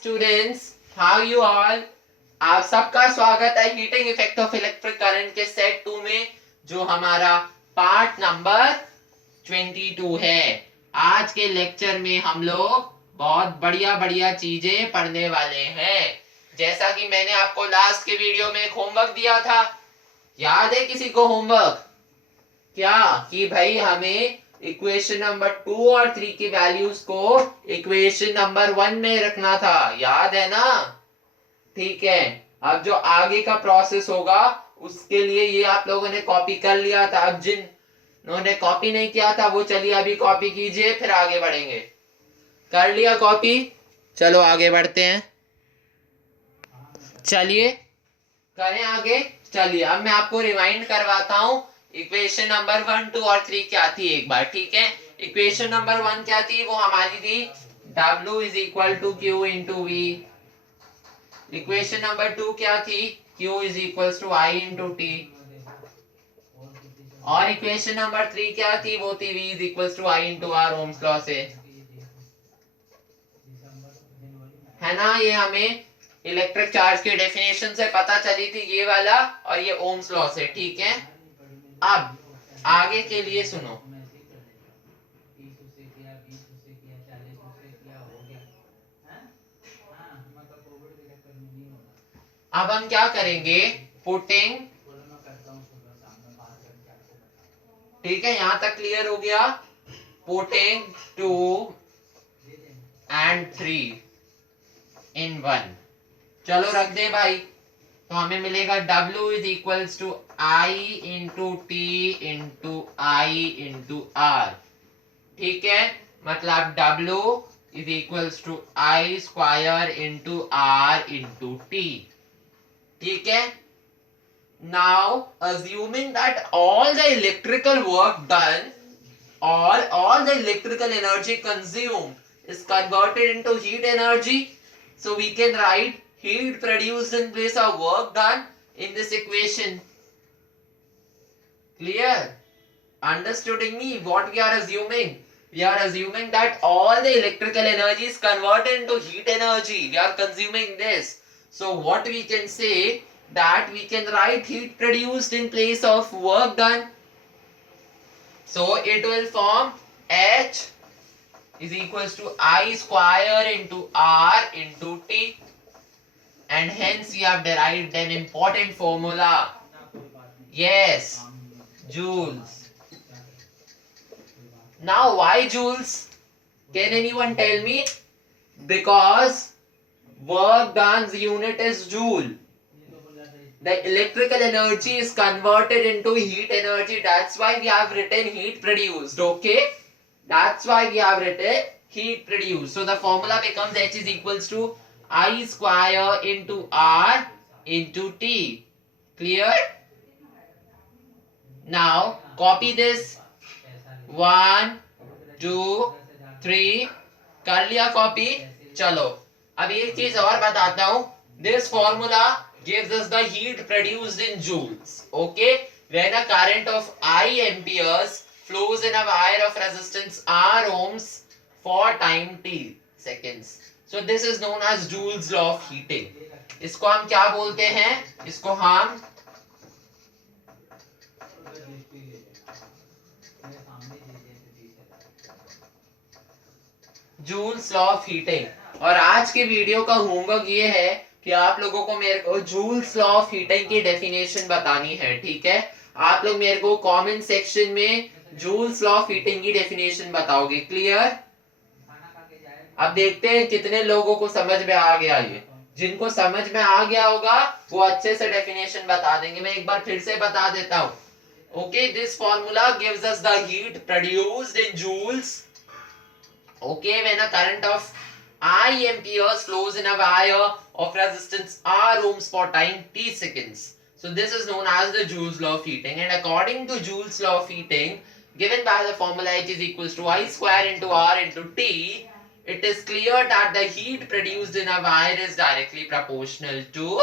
Students, how you all. आप सबका स्वागत है heating effect of electric current के सेट 2 में, जो हमारा पार्ट नंबर 22 है। आज के लेक्चर में हम लोग बहुत बढ़िया बढ़िया चीजें पढ़ने वाले हैं। जैसा कि मैंने आपको लास्ट के वीडियो में एक होमवर्क दिया था, याद है किसी को होमवर्क? क्या कि भाई हमें इक्वेशन नंबर 2 और 3 की वैल्यूज को इक्वेशन नंबर 1 में रखना था, याद है ना? ठीक है, अब जो आगे का प्रोसेस होगा उसके लिए ये आप लोगों ने कॉपी कर लिया था। अब जिन्होंने कॉपी नहीं किया था वो चलिए अभी कॉपी कीजिए, फिर आगे बढ़ेंगे। कर लिया कॉपी? चलो आगे बढ़ते हैं। चलिए करें आगे। चलिए अब मैं आपको रिमाइंड करवाता हूं इक्वेशन नंबर 1, 2 और 3 क्या थी एक बार। ठीक है, इक्वेशन नंबर 1 क्या थी? वो हमारी थी W is equal to Q into V. Equation number 2 क्या थी? Q is equal to I into T. और इक्वेशन नंबर 3 क्या थी? वो थी V is equal to I into R, Ohm's law से, है ना? ये हमें इलेक्ट्रिक चार्ज के डेफिनेशन से पता चली थी, ये वाला, और ये ओम्स लॉ से। ठीक है, अब आगे के लिए सुनो। अब हम क्या करेंगे? पुटिंग, ठीक है, यहां तक क्लियर हो गया? पुटिंग 2 and 3 in 1, चलो रख दे भाई। तो हमें मिलेगा W is equals to I into T into I into R. ठीक है, मतलब W is equals to I square into R into T. ठीक है, now assuming that all the electrical work done or all the electrical energy consumed is converted into heat energy, so we can write heat produced in place of work done in this equation. Clear? Understanding me what we are assuming? We are assuming that all the electrical energy is converted into heat energy. We are consuming this. So what we can say, that we can write heat produced in place of work done. So it will form H is equals to I square into R into T, and hence we have derived an important formula. Yes, joules. Now why joules? Can anyone tell me? Because work done's unit is joule. The electrical energy is converted into heat energy. That's why we have written heat produced. Okay? That's why we have written heat produced. So the formula becomes H is equals to I square into R into T. Clear? Now copy this. 1, 2, 3, कर लिया copy? चलो अब एक चीज और बताता हूं। This formula gives us the heat produced in joules. Okay, when a current of I amperes flows in a wire of resistance R ohms for time t seconds, so this is known as Joule's law of heating. इसको हम क्या बोलते हैं? इसको हम joules law of heating. और आज के वीडियो का होमवर्क ये है कि आप लोगों को मेरे को जूल्स लॉ ऑफ हीटिंग की डेफिनेशन बतानी है। ठीक है, आप लोग मेरे को कमेंट सेक्शन में जूल्स लॉ ऑफ हीटिंग की डेफिनेशन बताओगे। क्लियर? अब देखते हैं कितने लोगों को समझ में आ गया। ये जिनको समझ में आ गया होगा वो अच्छे से डेफिनेशन बता देंगे। मैं एक बार फिर से बता देता हूं। Okay, this formula gives us the heat produced in joules. Okay, when a current of I amperes flows in a wire of resistance R ohms for time t seconds. So this is known as the Joule's law of heating, and according to Joule's law of heating, given by the formula H is equals to I square into R into T, it is clear that the heat produced in a wire is directly proportional to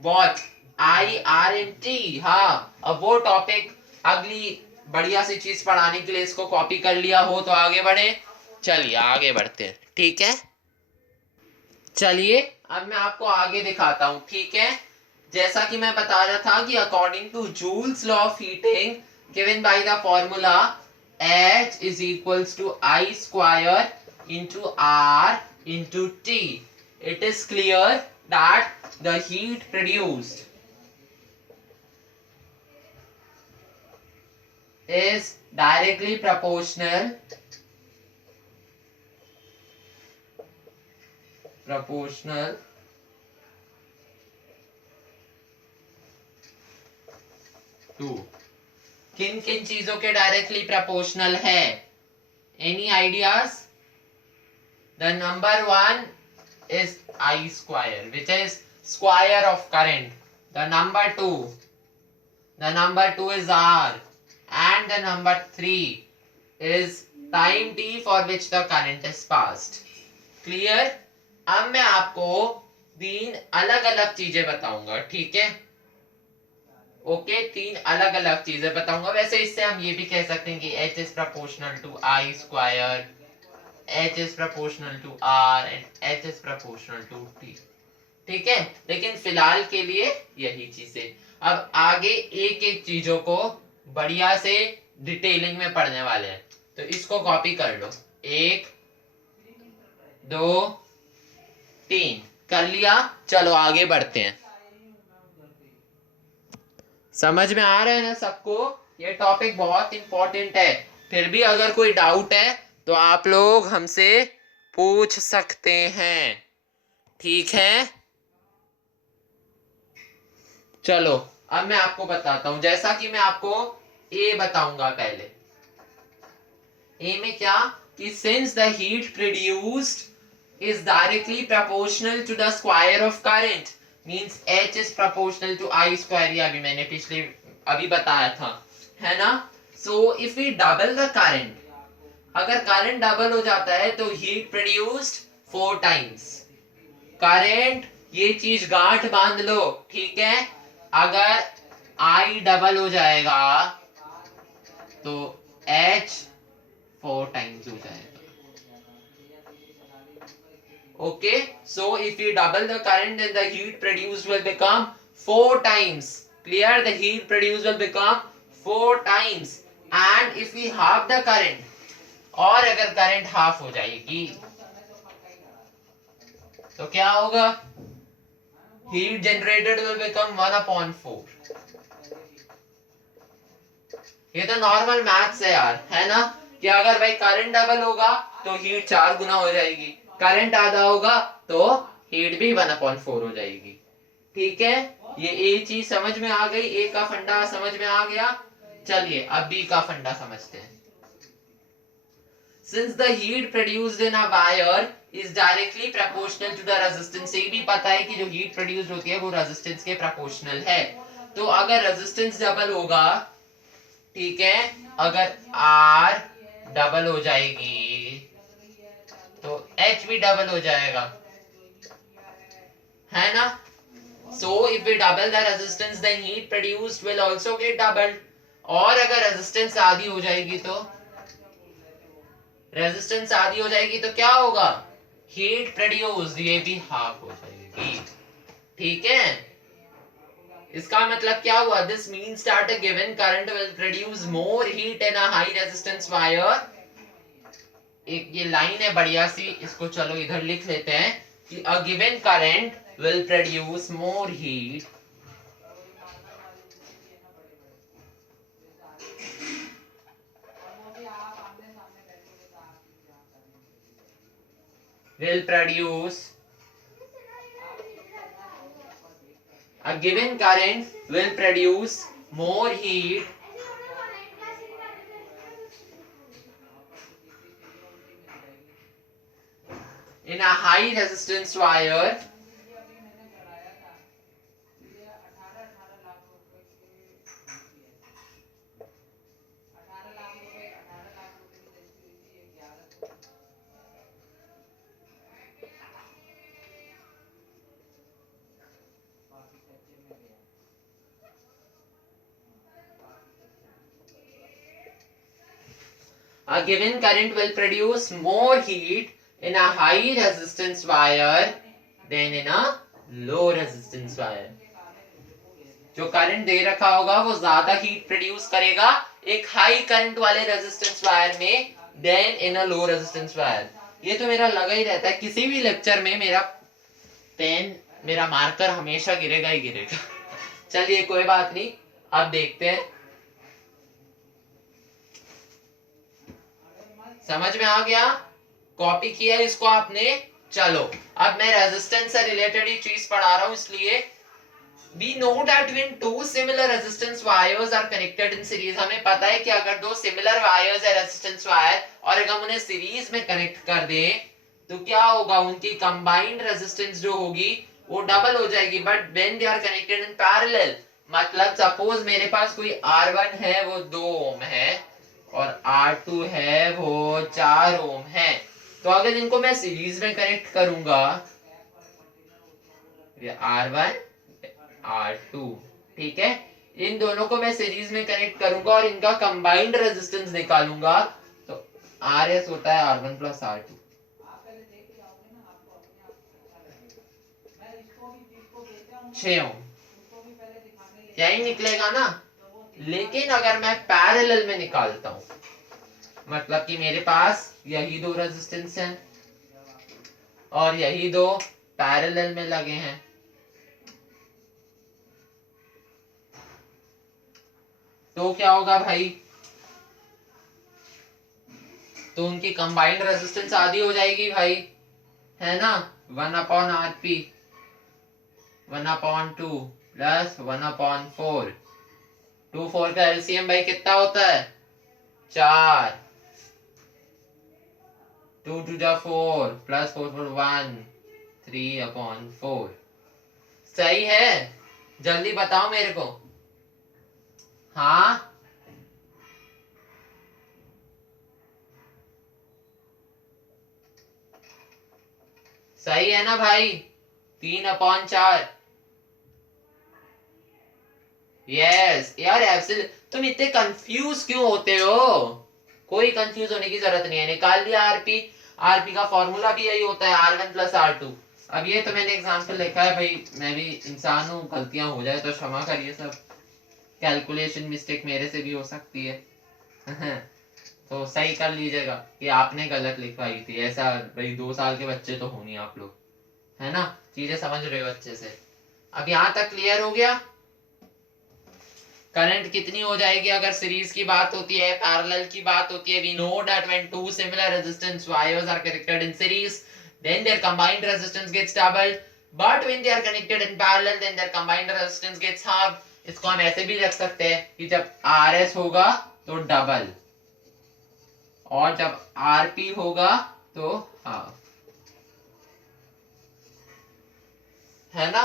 what? I R and T. हाँ, अब वो topic अगली बढ़िया सी चीज पढ़ाने के लिए इसको कॉपी कर लिया हो तो आगे बढ़े। चलिए आगे बढ़ते हैं। ठीक है, चलिए अब मैं आपको आगे दिखाता हूं, ठीक है। जैसा कि मैं बता रहा था कि according to Joule's law of heating given by the formula H is equals to I square into R into T, it is clear that the heat produced is directly proportional to किन किन चीजों के directly proportional है? Any ideas? The number one is I square, which is square of current. The number two is R, and the number three is time t for which the current is passed. Clear? अब मैं आपको तीन अलग अलग चीजें बताऊंगा, ठीक है। ओके, तीन अलग अलग चीजें बताऊंगा। वैसे इससे हम ये भी कह सकते हैं कि H is proportional to I square, H is proportional to R and H is proportional to T, ठीक है। लेकिन फिलहाल के लिए यही चीजें। अब आगे एक एक चीजों को बढ़िया से डिटेलिंग में पढ़ने वाले हैं, तो इसको कॉपी कर लो। एक, दो, तीन कर लिया। चलो आगे बढ़ते हैं। समझ में आ रहा है ना सबको? ये टॉपिक बहुत इंपॉर्टेंट है। फिर भी अगर कोई डाउट है तो आप लोग हमसे पूछ सकते हैं, ठीक है। चलो अब मैं आपको बताता हूं। जैसा कि मैं आपको ए बताऊंगा पहले। ए में क्या कि since the heat produced is directly proportional to the square of current, means H is proportional to I square. ये अभी मैंने पिछले अभी बताया था, है ना। So if we double the current, अगर करंट डबल हो जाता है तो हीट प्रोड्यूस्ड 4 टाइम्स। करंट, ये चीज गांठ बांध लो, ठीक है। अगर I डबल हो जाएगा तो H 4 टाइम्स हो जाएगा। Okay, so if we double the current, then the heat produced will become 4 times. Clear? The heat produced will become 4 times. And if we half the current, और अगर current half हो जाएगी तो क्या होगा? Heat generated will become 1/4। ये तो normal maths है यार, है ना। कि अगर भाई करंट डबल होगा तो हीट 4 गुना हो जाएगी, करंट आधा होगा तो हीट भी 1/4 हो जाएगी, ठीक है। ये ए चीज समझ में आ गई, ए का फंडा समझ में आ गया। चलिए अब बी का फंडा समझते हैं। Since the heat produced in a wire is directly proportional to the resistance, ये भी पता है कि जो हीट प्रोड्यूस होती है वो रेजिस्टेंस के प्रोपोर्शनल है। तो अगर रेजिस्टेंस डबल होगा, ठीक है, अगर R डबल हो जाएगी तो H भी डबल हो जाएगा, है ना। So if we double the resistance, then heat produced will also get doubled. और अगर रेजिस्टेंस आधी हो जाएगी तो क्या होगा? हीट प्रोड्यूस ये भी हाफ हो जाएगी, ठीक है। इसका मतलब क्या हुआ? This means that a given current will produce more heat in a high resistance wire. एक ये लाइन है बढ़िया सी, इसको चलो इधर लिख लेते हैं कि a given current will produce more heat will produce a given current will produce more heat in a high resistance wire a given current will produce more heat in a high resistance wire than in a low resistance wire. जो current दे रखा होगा वो ज्यादा heat produce करेगा एक high current वाले resistance wire में than in a low resistance wire. ये तो मेरा लगा ही रहता है, किसी भी लेक्चर में मेरा पेन, मेरा मार्कर हमेशा गिरेगा ही गिरेगा। चलिए कोई बात नहीं, अब देखते हैं। समझ में आ गया? कॉपी किया इसको आपने? चलो अब मैं रेजिस्टेंस से रिलेटेड ही चीज पढ़ा रहा हूं, इसलिए we know that when two similar resistance wires are connected in series, हमें पता है कि अगर दो similar wires है resistance wire और अगर हम उन्हें सीरीज में कनेक्ट कर दें तो क्या होगा, उनकी कंबाइंड रेजिस्टेंस जो होगी वो डबल हो जाएगी। But when they are connected in parallel, मतलब सपोज मेरे पास कोई R1 है वो 2 ओम है और R2 है वो 4 ओम है, तो अगर इनको मैं सीरीज में कनेक्ट करूंगा, R1 R2, ठीक है, इन दोनों को मैं सीरीज में कनेक्ट करूंगा और इनका कंबाइंड रेजिस्टेंस निकालूंगा, तो RS होता है R1 प्लस R2। 6 ओम यही निकलेगा ना। लेकिन अगर मैं पैरेलल में निकालता हूं, मतलब कि मेरे पास यही दो रेजिस्टेंस हैं और यही दो पैरेलल में लगे हैं, तो क्या होगा भाई, तो उनकी कंबाइंड रेजिस्टेंस आधी हो जाएगी भाई, है ना। 1/RP 1/2 प्लस 1/4, 2 4 का एलसीएम भाई कितना होता है 4, 2 2 जा 4 प्लस 4 4 1, 3/4। सही है? जल्दी बताओ मेरे को। हाँ सही है ना भाई, 3/4। यस यार एब्सोल्यूट, तुम इतने कंफ्यूज क्यों होते हो? कोई कंफ्यूज होने की जरूरत नहीं है, निकाल लिया आरपी। आरपी का फॉर्मूला भी यही होता है R1 प्लस R2। अब ये तो मैंने एग्जांपल लिखा है भाई, मैं भी इंसान हूँ, गलतियां हो जाए तो क्षमा करिए सब, कैलकुलेशन मिस्टेक मेरे से भी हो सकती है। तो सही कर लीजिएगा कि आपने गलत लिखवाई थी, ऐसा भाई 2 साल के बच्चे तो हो नहीं आप लोग, है ना, चीजें समझ रहे हो अच्छे से। अब यहाँ तक क्लियर हो गया? करंट कितनी हो जाएगी अगर सीरीज की बात होती है, पैरेलल की बात होती है? We know that when two similar resistance wires are connected in series then their combined resistance gets doubled, but when they are connected in parallel then their combined resistance gets half. इसको हम ऐसे भी लिख सकते हैं कि जब RS होगा तो डबल और जब RP होगा तो हाफ, है ना।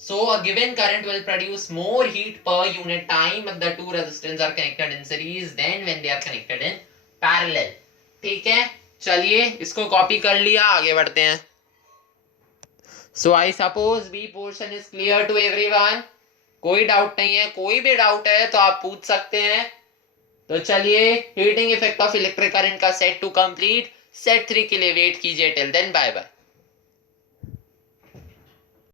So a given current will produce more heat per unit time if the two resistors are connected in series than when they are connected in parallel। ठीक है, चलिए इसको कॉपी कर लिया, आगे बढ़ते हैं। So I suppose B portion is clear to everyone। कोई डाउट नहीं है? कोई भी डाउट है तो आप पूछ सकते हैं। तो चलिए, heating effect of electric current का सेट 2 कंप्लीट, सेट 3 के लिए वेट कीजिए। Till then bye bye.